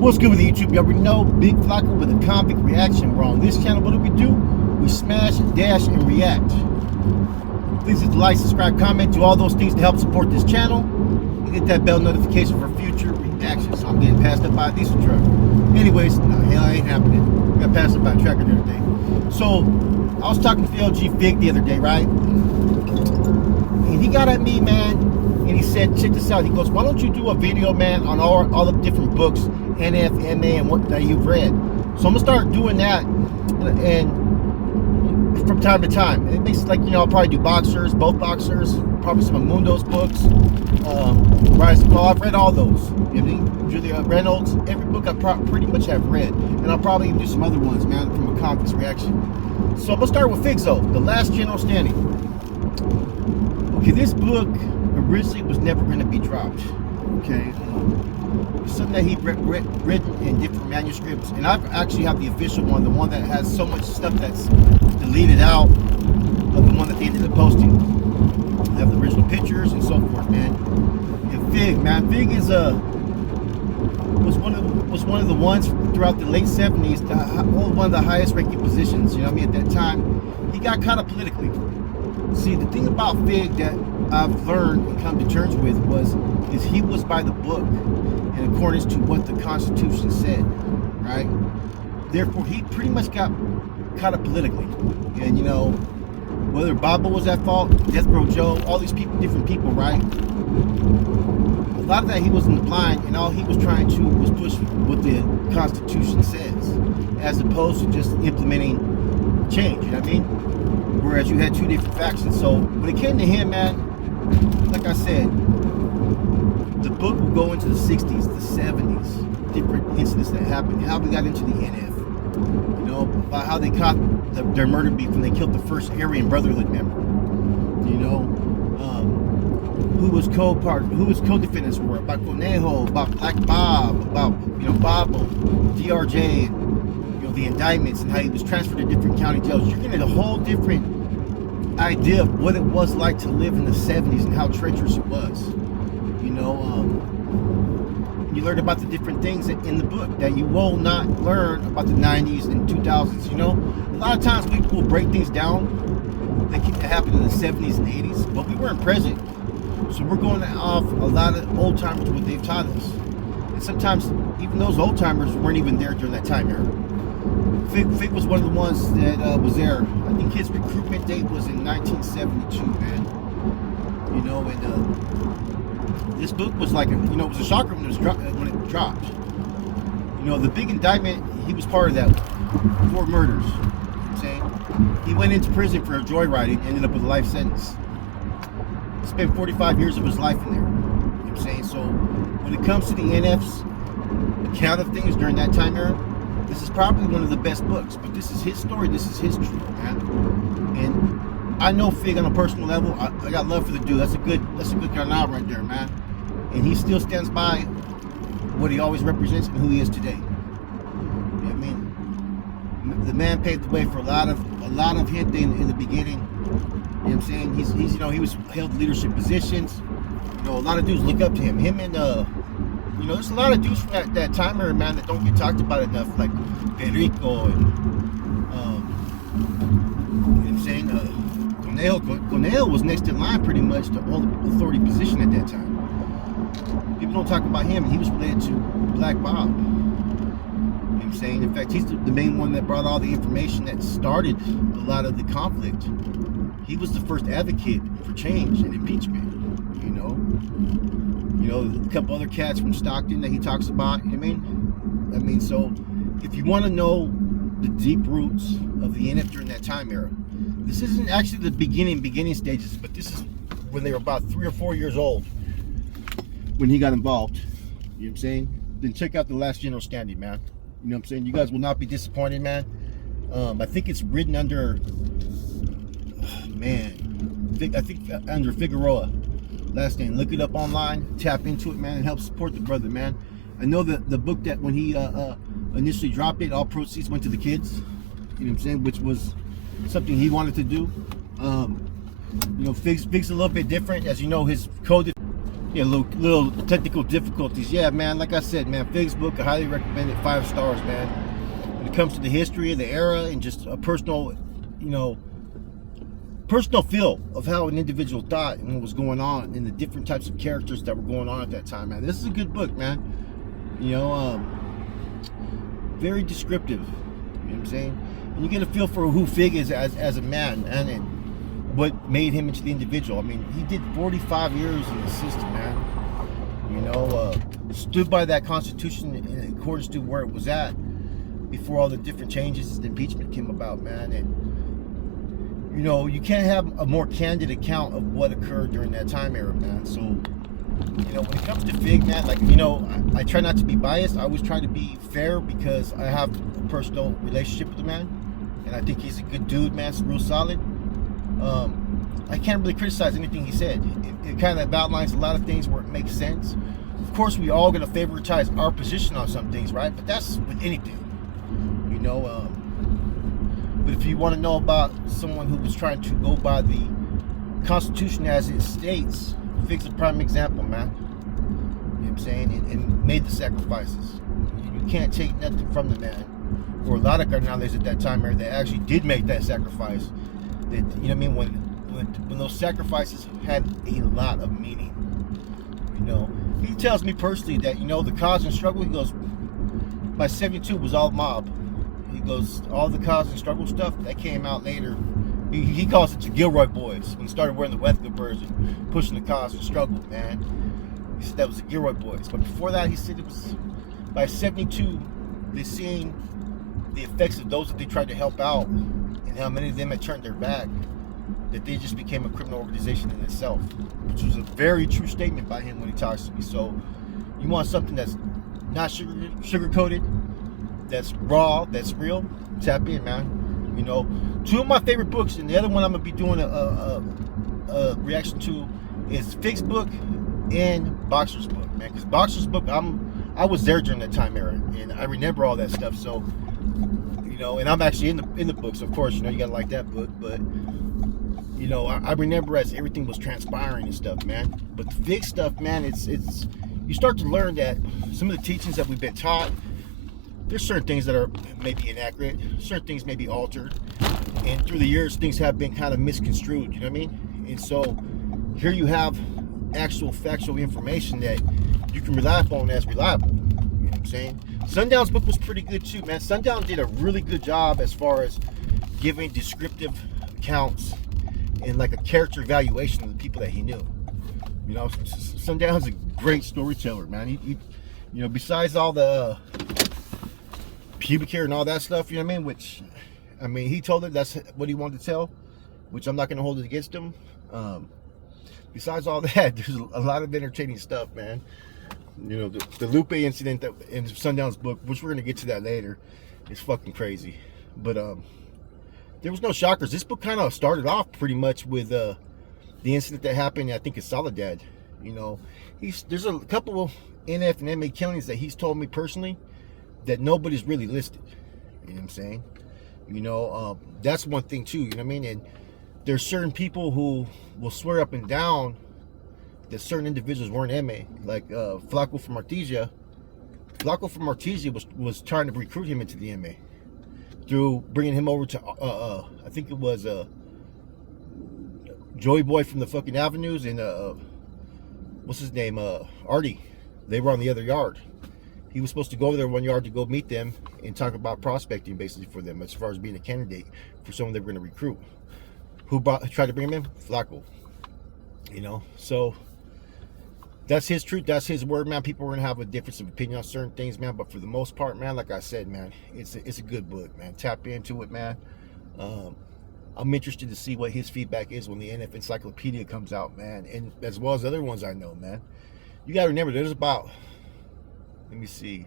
What's good with the YouTube? You already know, Big Flocker with a convict reaction. We're on this channel. What do? We smash, dash, and react. Please hit the like, subscribe, comment, do all those things to help support this channel. And hit that bell notification for future reactions. So I'm getting passed up by a diesel truck. Anyways, no, hell ain't happening. Got passed up by a tractor the other day. So, I was talking to the LG Fig the other day, right? And he got at me, man, and he said, check this out. He goes, why don't you do a video, man, on all the different books, NF, MA, and what that you've read? So I'm gonna start doing that, and from time to time. And it makes like, you know, I'll probably do boxers, both boxers, probably some of Mundo's books, Rise and Fall. I've read all those. You know, Julia Reynolds, every book I pretty much have read, and I'll probably even do some other ones, man, from a convict's reaction. So I'm gonna start with Figzo, The Last General Standing. Okay, this book originally was never going to be dropped. Okay, it's something that he written in different manuscripts, and I actually have the official one, the one that has so much stuff that's deleted out of the one that they ended up posting. I have the original pictures and so forth, man. And Fig, man, Fig is was one of the ones throughout the late 70s to hold one of the highest ranking positions. You know what I mean? At that time, he got caught up politically. See, the thing about Fig that I've learned and come to terms with is he was by the book in accordance to what the Constitution said, right? Therefore, he pretty much got caught up politically. And, you know, whether Bobo was at fault, Death Row Joe, all these people, different people, right? A lot of that he was in the blind, and all he was trying to was push what the Constitution says, as opposed to just implementing change, you know what I mean? Whereas you had two different factions. So when it came to him, man, like I said, the book will go into the 60s, the 70s, different incidents that happened, how we got into the NF, you know, about how they caught their murder beef when they killed the first Aryan Brotherhood member, you know, who was co-defendants were, about Conejo, about Black Bob, about, you know, Bobo, DRJ, and, you know, the indictments and how he was transferred to different county jails. You're getting a whole different idea of what it was like to live in the 70s and how treacherous it was. You know, you learn about the different things in the book that you will not learn about the 90s and 2000s. You know, a lot of times people will break things down that happened in the 70s and 80s, but we weren't present. So we're going off a lot of old timers, what they've taught us. And sometimes even those old timers weren't even there during that time era. Fig was one of the ones that was there. I think his recruitment date was in 1972, man. You know, and this book was like, you know, it was a shocker when it dropped. You know, the big indictment, he was part of that. 4 murders. You know what I'm saying? He went into prison for joyriding, ended up with a life sentence. He spent 45 years of his life in there. You know what I'm saying? So when it comes to the NF's account of things during that time era, this is probably one of the best books, but this is his story, this is his truth, man. And I know Fig on a personal level. I got love for the dude. That's a good kind of right there, man. And he still stands by what he always represents and who he is today. You know what I mean? The man paved the way for a lot of hit in the beginning. You know what I'm saying? He's you know, he was held leadership positions. You know, a lot of dudes look up to him. Him and you know, there's a lot of dudes from that time era, man, that don't get talked about enough, like Perico and, you know what I'm saying, Conejo was next in line pretty much to all the authority position at that time. People don't talk about him, and he was related to Black Bob. You know what I'm saying? In fact, he's the main one that brought all the information that started a lot of the conflict. He was the first advocate for change and impeachment, you know? You know, a couple other cats from Stockton that he talks about. You know what I mean, so if you want to know the deep roots of the NF during that time era, this isn't actually the beginning stages, but this is when they were about 3 or 4 years old when he got involved. You know what I'm saying? Then check out The Last General Standing, man. You know what I'm saying? You guys will not be disappointed, man. I think it's written under, I think under Figueroa. Last name. Look it up online, tap into it, man, and help support the brother, man. I know that the book that when he initially dropped it, all proceeds went to the kids. You know what I'm saying? Which was something he wanted to do. You know, Fig's a little bit different, as you know. His code Yeah, little technical difficulties. Yeah, man. Like I said, man, Facebook, I highly recommend it. 5 stars, man. When it comes to the history of the era and just a personal, you know, personal feel of how an individual thought and what was going on and the different types of characters that were going on at that time, man. This is a good book, man. You know, very descriptive. You know what I'm saying? And you get a feel for who Fig is as a man, man, and what made him into the individual. I mean, he did 45 years in the system, man. You know, stood by that Constitution in accordance to where it was at before all the different changes and impeachment came about, man. And, you know, you can't have a more candid account of what occurred during that time era, man. So, you know, when it comes to Fig, man, like, you know, I try not to be biased. I always try to be fair because I have a personal relationship with the man. And I think he's a good dude, man. It's real solid. I can't really criticize anything he said. It kind of outlines a lot of things where it makes sense. Of course, we all going to favoritize our position on some things, right? But that's with anything, you know. But if you want to know about someone who was trying to go by the Constitution as it states, Fig's a prime example, man. You know what I'm saying? And made the sacrifices. You can't take nothing from the man. Or a lot of cardinales at that time that actually did make that sacrifice. That, you know what I mean? When those sacrifices had a lot of meaning. You know, he tells me personally that, you know, the cause and struggle, he goes, by 72 was all mob. He goes, all the cause and struggle stuff that came out later. He calls it the Gilroy Boys when he started wearing the Weatherford version, pushing the cause and struggle, man. He said that was the Gilroy Boys. But before that, he said it was by 72, they seen the effects of those that they tried to help out and how many of them had turned their back, that they just became a criminal organization in itself, which was a very true statement by him when he talks to me. So you want something that's not sugar-coated, that's raw, that's real, tap in, man. You know, 2 of my favorite books, and the other one I'm going to be doing a reaction to is Fig's book and Boxer's book, man. Because Boxer's book, I was there during that time era, and I remember all that stuff. So, you know, and I'm actually in the books, of course. You know, you gotta like that book, but you know, I remember as everything was transpiring and stuff, man. But the Fig stuff, man, it's you start to learn that some of the teachings that we've been taught, there's certain things that are maybe inaccurate, certain things may be altered, and through the years things have been kind of misconstrued. You know what I mean? And so here you have actual factual information that you can rely upon as reliable. You know what I'm saying? Sundown's book was pretty good too, man. Sundown did a really good job as far as giving descriptive accounts and like a character evaluation of the people that he knew. You know, Sundown's a great storyteller, man. He you know, besides all the pubic hair and all that stuff, you know what I mean? Which, I mean, he told it that's what he wanted to tell, which I'm not going to hold it against him. Besides all that, there's a lot of entertaining stuff, man. You know, the Lupe incident that in Sundown's book, which we're going to get to that later, is fucking crazy. But there was no shockers. This book kind of started off pretty much with the incident that happened, I think, in Soledad. You know, there's a couple of NF and MA killings that he's told me personally that nobody's really listed. You know what I'm saying? You know, that's one thing too. You know what I mean? And there's certain people who will swear up and down that certain individuals weren't MA, like Flaco from Artesia. Flaco from Artesia was trying to recruit him into the MA through bringing him over to I think it was Joey Boy from the fucking Avenues and what's his name, Artie. They were on the other yard. He was supposed to go over there one yard to go meet them and talk about prospecting basically for them as far as being a candidate for someone they were going to recruit. Who tried to bring him in? Flaco. You know, so that's his truth, that's his word, man. People are gonna have a difference of opinion on certain things, man, but for the most part, man, like I said, man, it's a good book, man. Tap into it, man. I'm interested to see what his feedback is when the NF Encyclopedia comes out, man, and as well as other ones I know, man. You gotta remember, there's about, let me see,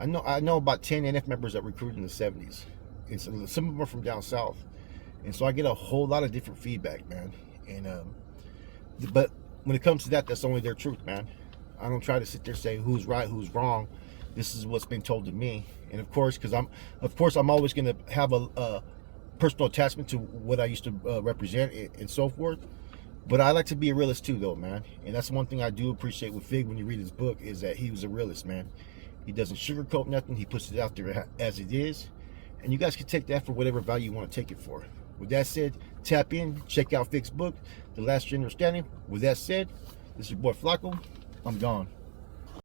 I know about 10 NF members that recruited in the 70s, and some of them are from down south, and so I get a whole lot of different feedback, man. And but when it comes to that, that's only their truth, man. I don't try to sit there and say who's right, who's wrong. This is what's been told to me, and of course, because I'm always going to have a personal attachment to what I used to represent and so forth. But I like to be a realist too, though, man. And that's one thing I do appreciate with Fig when you read his book, is that he was a realist, man. He doesn't sugarcoat nothing. He puts it out there as it is. And you guys can take that for whatever value you want to take it for. With that said, tap in, check out Fig's book, The Last General Standing. With that said, this is your boy Flacco. I'm gone.